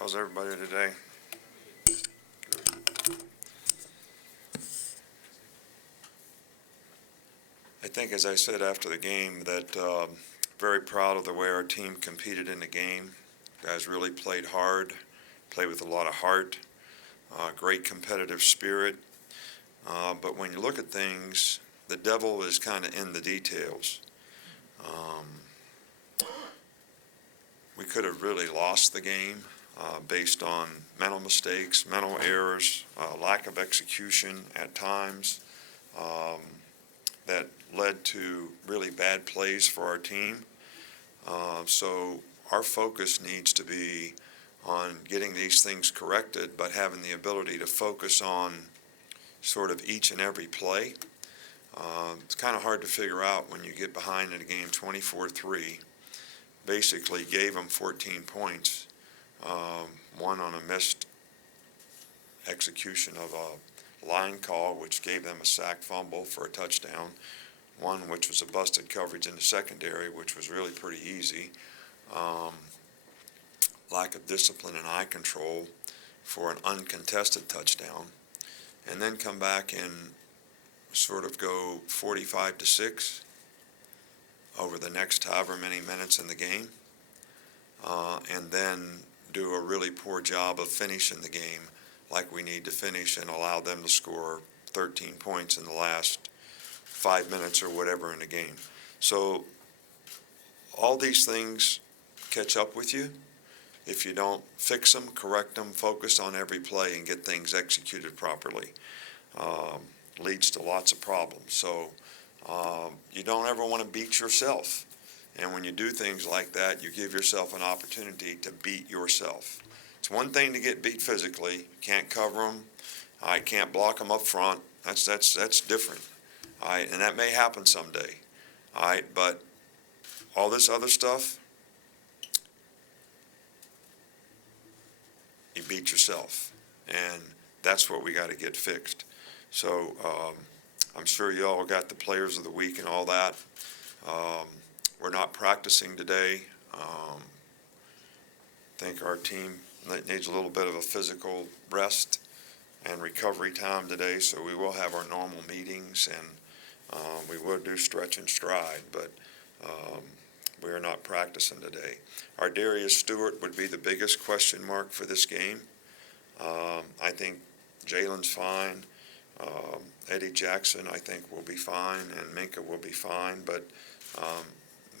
How's everybody today? I think, as I said after the game, that very proud of the way our team competed in the game. Guys really played hard, played with a lot of heart, great competitive spirit. But when you look at things, the devil is kind of in the details. We could have really lost the game based on mental mistakes, mental errors, lack of execution at times that led to really bad plays for our team. So our focus needs to be on getting these things corrected, but having the ability to focus on sort of each and every play. It's kind of hard to figure out when you get behind in a game 24-3. Basically gave them 14 points, one on a missed execution of a line call, which gave them a sack fumble for a touchdown, one which was a busted coverage in the secondary, which was really pretty easy, lack of discipline and eye control for an uncontested touchdown, and then come back and sort of go 45-6 over the next however many minutes in the game, and then do a really poor job of finishing the game like we need to finish and allow them to score 13 points in the last 5 minutes or whatever in the game. So all these things catch up with you if you don't fix them, correct them, focus on every play, and get things executed properly. Leads to lots of problems. So you don't ever want to beat yourself. And when you do things like that, you give yourself an opportunity to beat yourself. It's one thing to get beat physically. You can't cover them. I can't block them up front. That's different. All right, and that may happen someday. All right, but all this other stuff, you beat yourself. And that's what we got to get fixed. So I'm sure you all got the players of the week and all that. We're not practicing today. I think our team needs a little bit of a physical rest and recovery time today, so we will have our normal meetings, and we will do stretch and stride, but we are not practicing today. Our Darius Stewart would be the biggest question mark for this game. I think Jalen's fine. Eddie Jackson, I think, will be fine, and Minka will be fine, but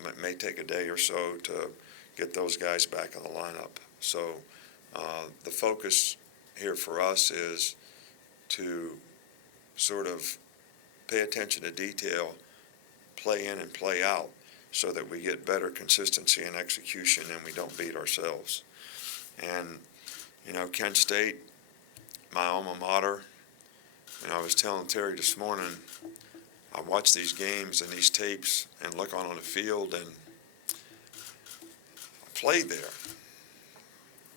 it may take a day or so to get those guys back in the lineup. So the focus here for us is to sort of pay attention to detail, play in and play out, so that we get better consistency and execution and we don't beat ourselves. And, you know, Kent State, my alma mater, and I was telling Terry this morning, I watch these games and these tapes and look on the field, and I played there.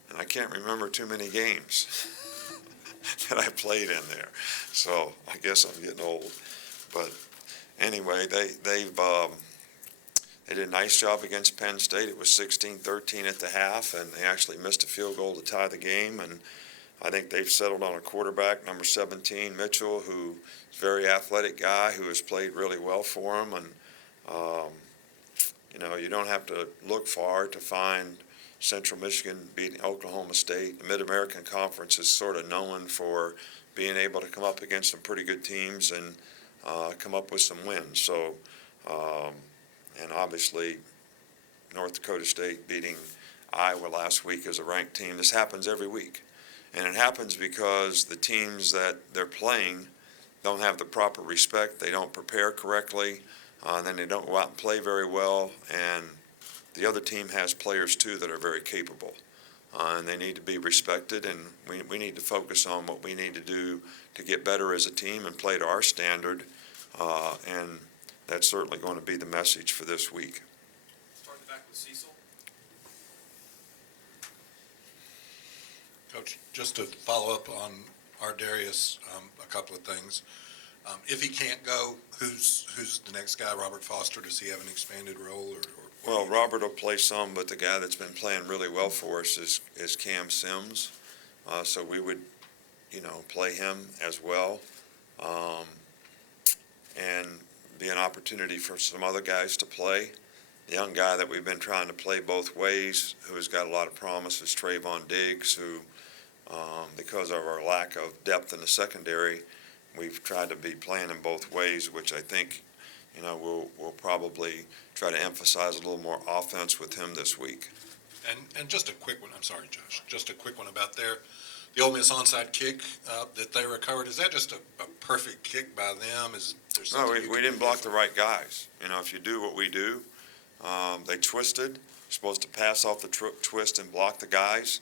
And I can't remember too many games that I played in there. So I guess I'm getting old. But anyway, they did a nice job against Penn State. It was 16-13 at the half, and they actually missed a field goal to tie the game. And I think they've settled on a quarterback, number 17, Mitchell, who's a very athletic guy who has played really well for them. And, you know, you don't have to look far to find Central Michigan beating Oklahoma State. The Mid-American Conference is sort of known for being able to come up against some pretty good teams and come up with some wins. So, and obviously, North Dakota State beating Iowa last week as a ranked team. This happens every week. And it happens because the teams that they're playing don't have the proper respect. They don't prepare correctly. And then they don't go out and play very well. And the other team has players, too, that are very capable. And they need to be respected. And we need to focus on what we need to do to get better as a team and play to our standard. And that's certainly going to be the message for this week. Starting back with Cecil. Coach, just to follow up on our Darius, a couple of things. If he can't go, who's the next guy? Robert Foster, does he have an expanded role? Or Well, Robert will play some, but the guy that's been playing really well for us is Cam Sims. So we would, play him as well. Um, and be an opportunity for some other guys to play. The young guy that we've been trying to play both ways, who's got a lot of promise, is Trayvon Diggs, who, because of our lack of depth in the secondary, we've tried to be playing him both ways, which I think, we'll probably try to emphasize a little more offense with him this week. And just a quick one, I'm sorry, Josh, just a quick one about the Ole Miss onside kick that they recovered. Is that just a perfect kick by them? Is there No, something we didn't block the right guys. If you do what we do, they twisted. You're supposed to pass off the twist and block the guys.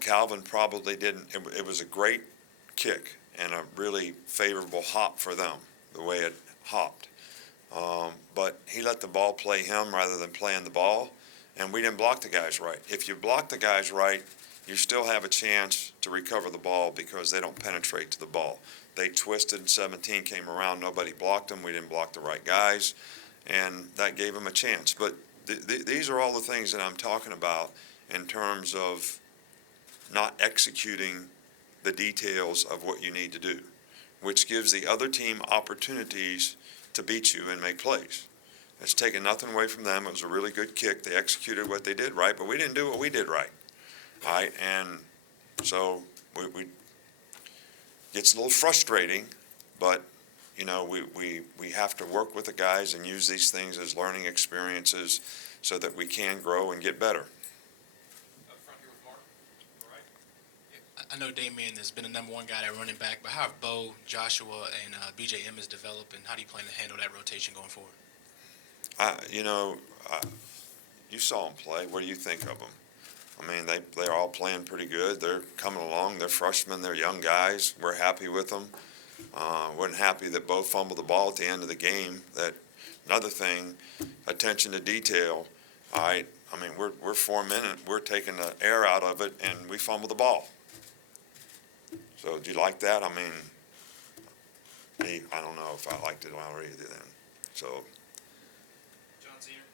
Calvin probably didn't. It was a great kick and a really favorable hop for them, the way it hopped. But he let the ball play him rather than playing the ball, and we didn't block the guys right. If you block the guys right, you still have a chance to recover the ball because they don't penetrate to the ball. They twisted, 17 came around, nobody blocked them, we didn't block the right guys, and that gave them a chance. But these are all the things that I'm talking about in terms of not executing the details of what you need to do, which gives the other team opportunities to beat you and make plays. It's taken nothing away from them. It was a really good kick. They executed what they did right, but we didn't do what we did right. All right, and so we gets a little frustrating, but we have to work with the guys and use these things as learning experiences so that we can grow and get better. Up front here with Mark. All right. I know Damian has been the number one guy at running back, but how have Bo, Joshua, and BJ Emmons developed, and how do you plan to handle that rotation going forward? You saw them play. What do you think of them? I mean, they're all playing pretty good. They're coming along. They're freshmen. They're young guys. We're happy with them. Wasn't happy that Bo fumbled the ball at the end of the game. That another thing, attention to detail. All right. I mean, we're 4 minutes. We're taking the air out of it, and we fumbled the ball. So, do you like that? I mean, I don't know if I liked it already then. So. John Zier.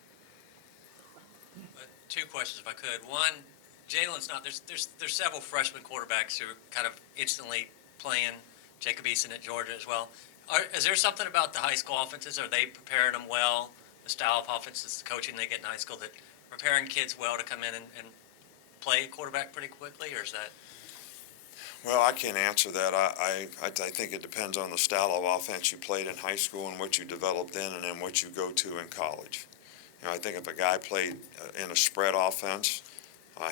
Two questions, if I could. One, Jalen's not. There's several freshman quarterbacks who are kind of instantly playing. Jacob Eason at Georgia as well. Is there something about the high school offenses? Are they preparing them well? The style of offenses, the coaching they get in high school, that preparing kids well to come in and play quarterback pretty quickly, or is that? Well, I can't answer that. I think it depends on the style of offense you played in high school and what you developed in, and then what you go to in college. I think if a guy played in a spread offense,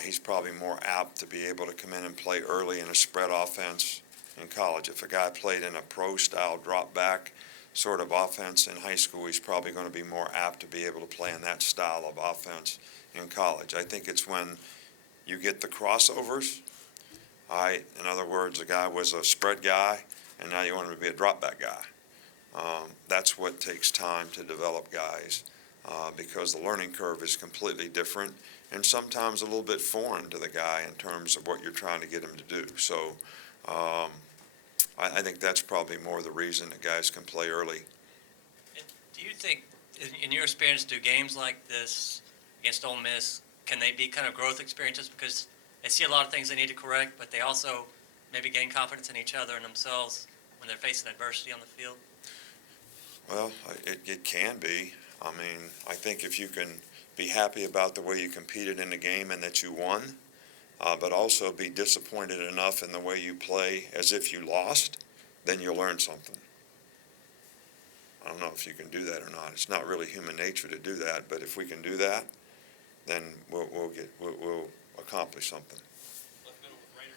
he's probably more apt to be able to come in and play early in a spread offense in college. If a guy played in a pro-style drop-back sort of offense in high school, he's probably going to be more apt to be able to play in that style of offense in college. I think it's when you get the crossovers. In other words, a guy was a spread guy, and now you want him to be a drop-back guy. That's what takes time to develop guys. Because the learning curve is completely different and sometimes a little bit foreign to the guy in terms of what you're trying to get him to do. So I think that's probably more the reason that guys can play early. And do you think, in your experience, do games like this against Ole Miss, can they be kind of growth experiences because they see a lot of things they need to correct, but they also maybe gain confidence in each other and themselves when they're facing adversity on the field? Well, it can be. I mean, I think if you can be happy about the way you competed in the game and that you won, but also be disappointed enough in the way you play as if you lost, then you'll learn something. I don't know if you can do that or not. It's not really human nature to do that, but if we can do that, then we'll accomplish something. Left middle with Raider.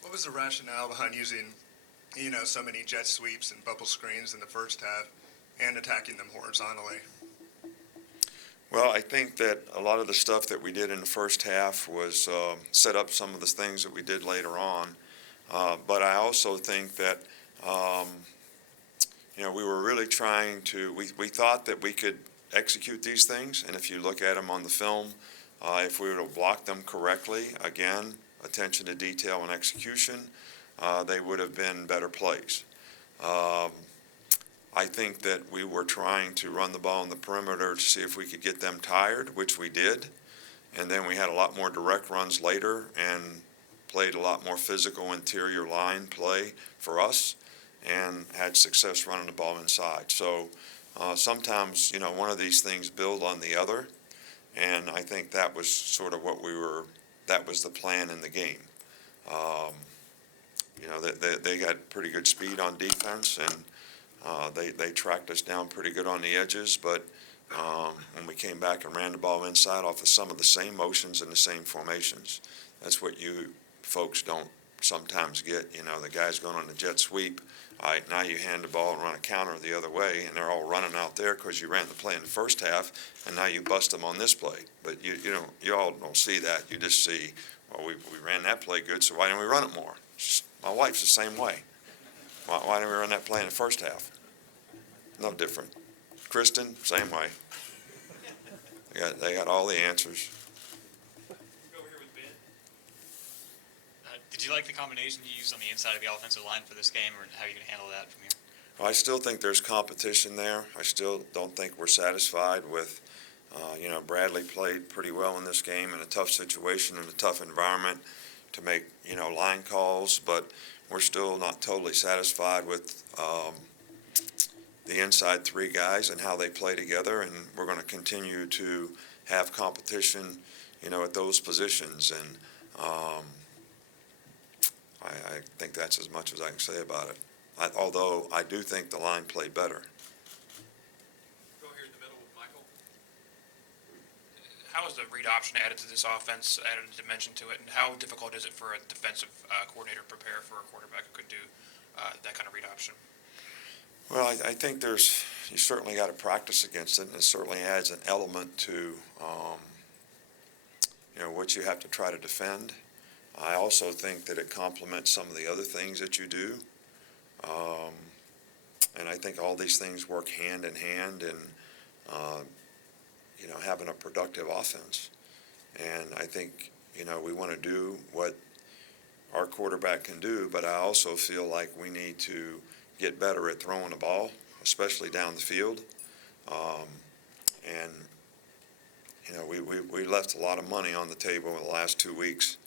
What was the rationale behind using, so many jet sweeps and bubble screens in the first half and attacking them horizontally? Well, I think that a lot of the stuff that we did in the first half was set up some of the things that we did later on. But I also think that, we were really trying to, we thought that we could execute these things. And if you look at them on the film, if we would have blocked them correctly, again, attention to detail and execution, they would have been better plays. I think that we were trying to run the ball in the perimeter to see if we could get them tired, which we did. And then we had a lot more direct runs later and played a lot more physical interior line play for us and had success running the ball inside. So sometimes, one of these things build on the other. And I think that was sort of that was the plan in the game. They got pretty good speed on defense, and they tracked us down pretty good on the edges, but when we came back and ran the ball inside off of some of the same motions and the same formations, that's what you folks don't sometimes get. The guy's going on the jet sweep. All right, now you hand the ball and run a counter the other way, and they're all running out there because you ran the play in the first half, and now you bust them on this play. But you all don't see that. You just see, well, we ran that play good, so why didn't we run it more? My wife's the same way. Why didn't we run that play in the first half? No different. Kristen, same way. They got all the answers. Go over here with Ben. Did you like the combination you used on the inside of the offensive line for this game, or how are you going to handle that from here? Well, I still think there's competition there. I still don't think we're satisfied with, Bradley played pretty well in this game in a tough situation, in a tough environment to make, line calls, but we're still not totally satisfied with the inside three guys and how they play together, and we're going to continue to have competition, at those positions, and I think that's as much as I can say about it. Although I do think the line played better. Go here in the middle with Michael. How is the read option added to this offense, added a dimension to it, and how difficult is it for a defensive coordinator to prepare for a quarterback who could do that kind of read option? Well, I think you certainly got to practice against it, and it certainly adds an element to, what you have to try to defend. I also think that it complements some of the other things that you do. And I think all these things work hand in hand in, having a productive offense. And I think, we want to do what our quarterback can do, but I also feel like we need to get better at throwing the ball, especially down the field. And we left a lot of money on the table in the last 2 weeks,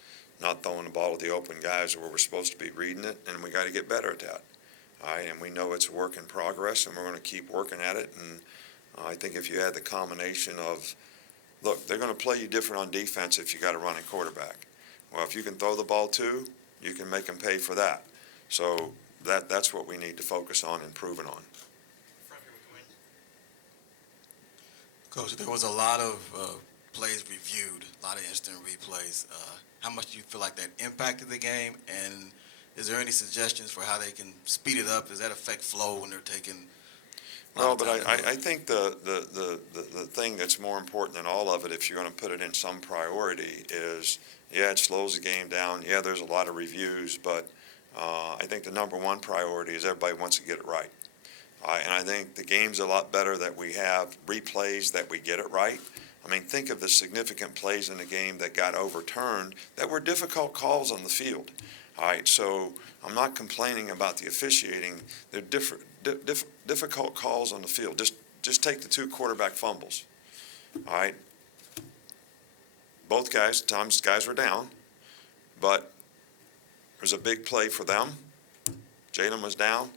not throwing the ball to the open guys where we're supposed to be reading it, and we got to get better at that. All right, and we know it's a work in progress, and we're going to keep working at it. And I think if you had the combination of, look, they're going to play you different on defense if you got a running quarterback. Well, if you can throw the ball too, you can make them pay for that. So that's what we need to focus on improving on. Front here with Dwayne. Coach, there was a lot of plays reviewed, a lot of instant replays. How much do you feel like that impacted the game? And is there any suggestions for how they can speed it up? Does that affect flow when they're taking? Well, but I think the thing that's more important than all of it, if you're going to put it in some priority, is, yeah, it slows the game down. Yeah, there's a lot of reviews, but I think the number one priority is everybody wants to get it right. And I think the game's a lot better that we have replays that we get it right. I mean, think of the significant plays in the game that got overturned that were difficult calls on the field. All right, so I'm not complaining about the officiating. They're difficult calls on the field. Just take the 2 quarterback fumbles. All right, both guys were down, but there was a big play for them. Jalen was down.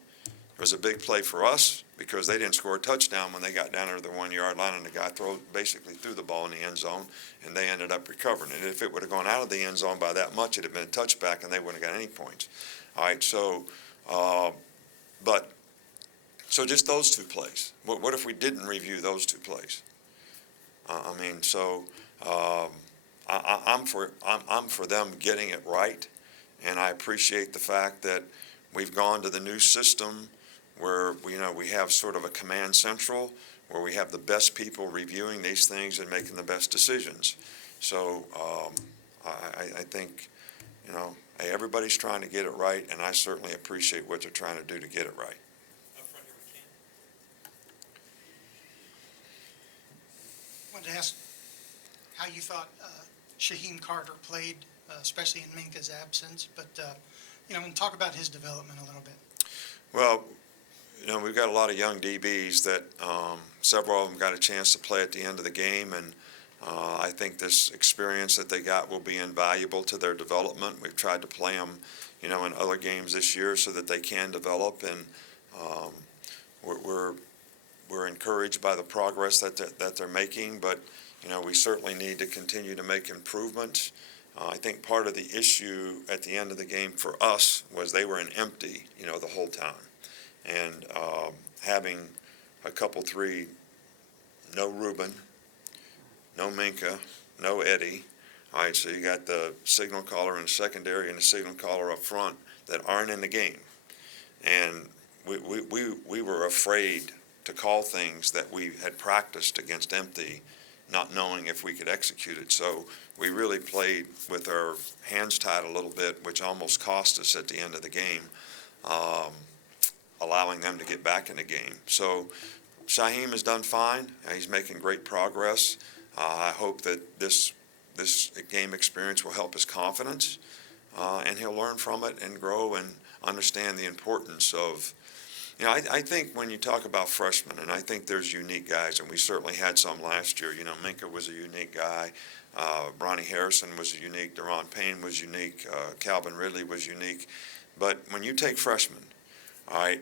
There was a big play for us because they didn't score a touchdown when they got down to the 1-yard line, and the guy basically threw the ball in the end zone, and they ended up recovering it. If it would have gone out of the end zone by that much, it'd have been a touchback, and they wouldn't have got any points. All right, so just those 2 plays. What if we didn't review those 2 plays? I'm for them getting it right, and I appreciate the fact that we've gone to the new system where we have sort of a command central where we have the best people reviewing these things and making the best decisions. So I think hey, everybody's trying to get it right, and I certainly appreciate what they're trying to do to get it right. Up front here with Ken. Wanted to ask how you thought Shaheem Carter played, especially in Minka's absence, but and talk about his development a little bit. Well, we've got a lot of young DBs that several of them got a chance to play at the end of the game, and I think this experience that they got will be invaluable to their development. We've tried to play them, in other games this year so that they can develop, and we're encouraged by the progress that they're making, but we certainly need to continue to make improvements. I think part of the issue at the end of the game for us was they were in empty, the whole time. And having a couple, three, no Reuben, no Minka, no Eddie. All right, so you got the signal caller in the secondary and the signal caller up front that aren't in the game. And we were afraid to call things that we had practiced against empty, not knowing if we could execute it. So we really played with our hands tied a little bit, which almost cost us at the end of the game, allowing them to get back in the game. So Shaheem has done fine. He's making great progress. I hope that this game experience will help his confidence, and he'll learn from it and grow and understand the importance of, I think when you talk about freshmen, and I think there's unique guys, and we certainly had some last year. Minka was a unique guy. Bronny Harrison was unique. Deron Payne was unique. Calvin Ridley was unique. But when you take freshmen, all right,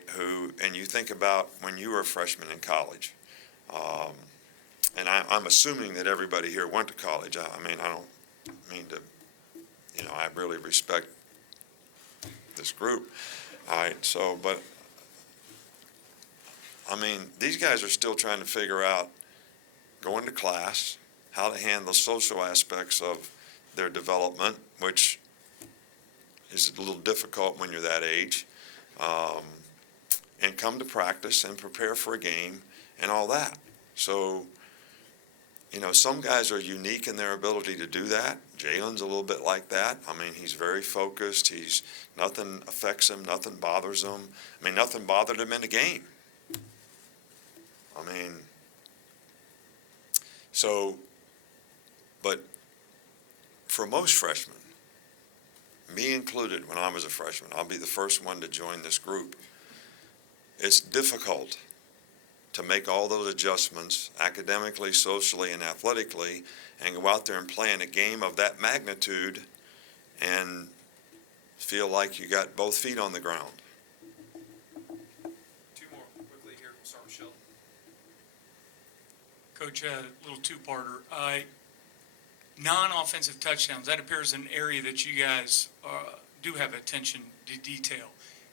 and you think about when you were a freshman in college, and I'm assuming that everybody here went to college. I mean, I don't mean to, I really respect this group. All right, so, but, I mean, these guys are still trying to figure out going to class, how to handle the social aspects of their development, which is a little difficult when you're that age, and come to practice and prepare for a game and all that. So, some guys are unique in their ability to do that. Jalen's a little bit like that. I mean, he's very focused. Nothing affects him. Nothing bothers him. I mean, nothing bothered him in the game. I mean, so, but for most freshmen, me included when I was a freshman, I'll be the first one to join this group. It's difficult to make all those adjustments academically, socially, and athletically, and go out there and play in a game of that magnitude and feel like you got both feet on the ground. Two more quickly here. We'll start with Sheldon. Coach, a little two-parter. Non-offensive touchdowns, that appears an area that you guys do have attention to detail.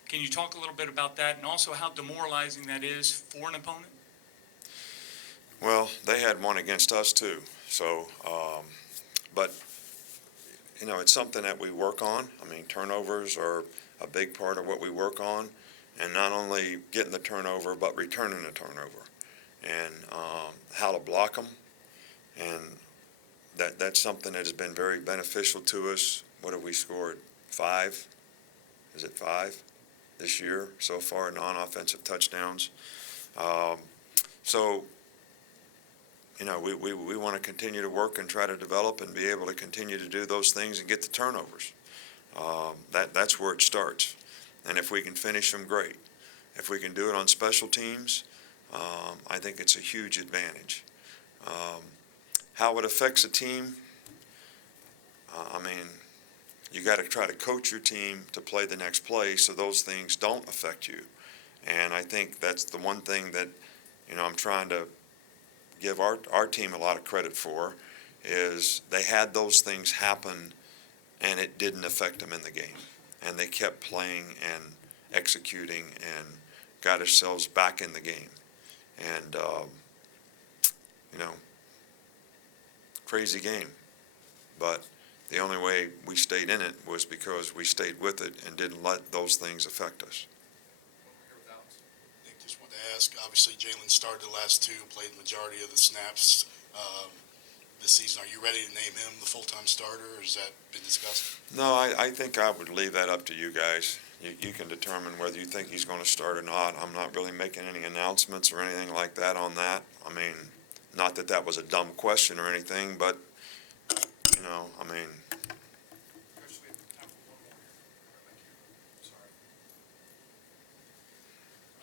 Can you talk a little bit about that, and also how demoralizing that is for an opponent? Well, they had one against us too. So, but, it's something that we work on. I mean, turnovers are a big part of what we work on, and not only getting the turnover, but returning the turnover, and how to block them. And that's something that has been very beneficial to us. What have we scored? 5? Is it 5 this year so far, non-offensive touchdowns? So, we want to continue to work and try to develop and be able to continue to do those things and get the turnovers. That's where it starts. And if we can finish them, great. If we can do it on special teams, I think it's a huge advantage. How it affects a team, I mean, you got to try to coach your team to play the next play so those things don't affect you. And I think that's the one thing that, I'm trying to give our team a lot of credit for, is they had those things happen and it didn't affect them in the game. And they kept playing and executing and got ourselves back in the game. And, crazy game. But the only way we stayed in it was because we stayed with it and didn't let those things affect us. Nick, just wanted to ask, obviously Jalen started the last two, played the majority of the snaps this season. Are you ready to name him the full-time starter, or has that been discussed? No, I think I would leave that up to you guys. You can determine whether you think he's going to start or not. I'm not really making any announcements or anything like that on that. I mean, not that that was a dumb question or anything, but, I mean. Coach, we have time for one more here. Right back here.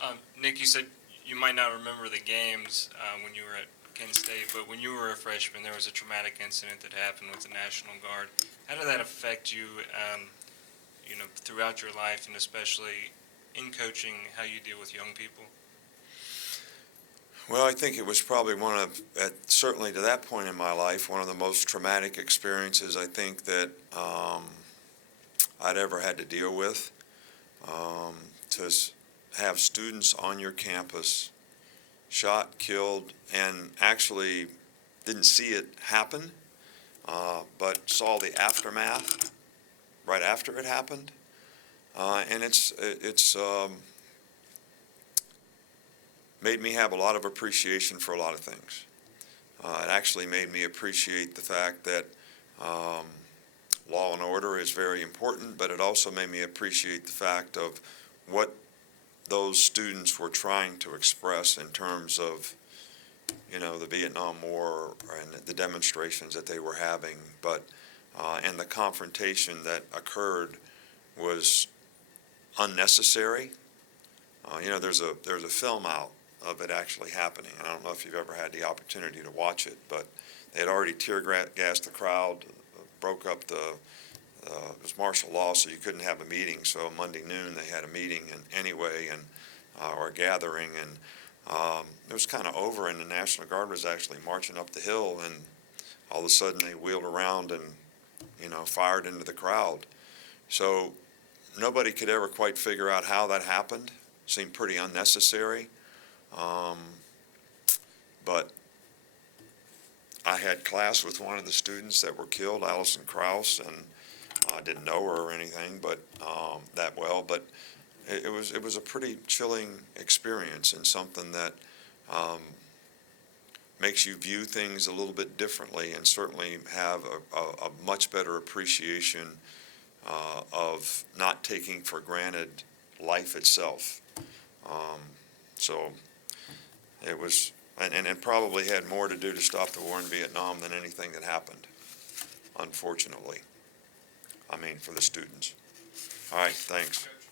Sorry. Nick, you said you might not remember the games when you were at Kent State, but when you were a freshman, there was a traumatic incident that happened with the National Guard. How did that affect you, throughout your life, and especially in coaching, how you deal with young people? Well, I think it was probably certainly to that point in my life, one of the most traumatic experiences I think that I'd ever had to deal with. To have students on your campus shot, killed, and actually didn't see it happen, but saw the aftermath right after it happened. And it's made me have a lot of appreciation for a lot of things. It actually made me appreciate the fact that law and order is very important, but it also made me appreciate the fact of what those students were trying to express in terms of, the Vietnam War and the demonstrations that they were having, and the confrontation that occurred was unnecessary. There's a film out of it actually happening. I don't know if you've ever had the opportunity to watch it, but they had already tear gassed the crowd, broke up it was martial law, so you couldn't have a meeting. So Monday noon they had a meeting or a gathering, and it was kind of over, and the National Guard was actually marching up the hill, and all of a sudden they wheeled around and fired into the crowd. So nobody could ever quite figure out how that happened. It seemed pretty unnecessary. But I had class with one of the students that were killed, Allison Krause, and I didn't know her or anything, but that well. But it was a pretty chilling experience, and something that makes you view things a little bit differently, and certainly have a much better appreciation of not taking for granted life itself. So it was, and it probably had more to do to stop the war in Vietnam than anything that happened, unfortunately. For the students. All right, thanks.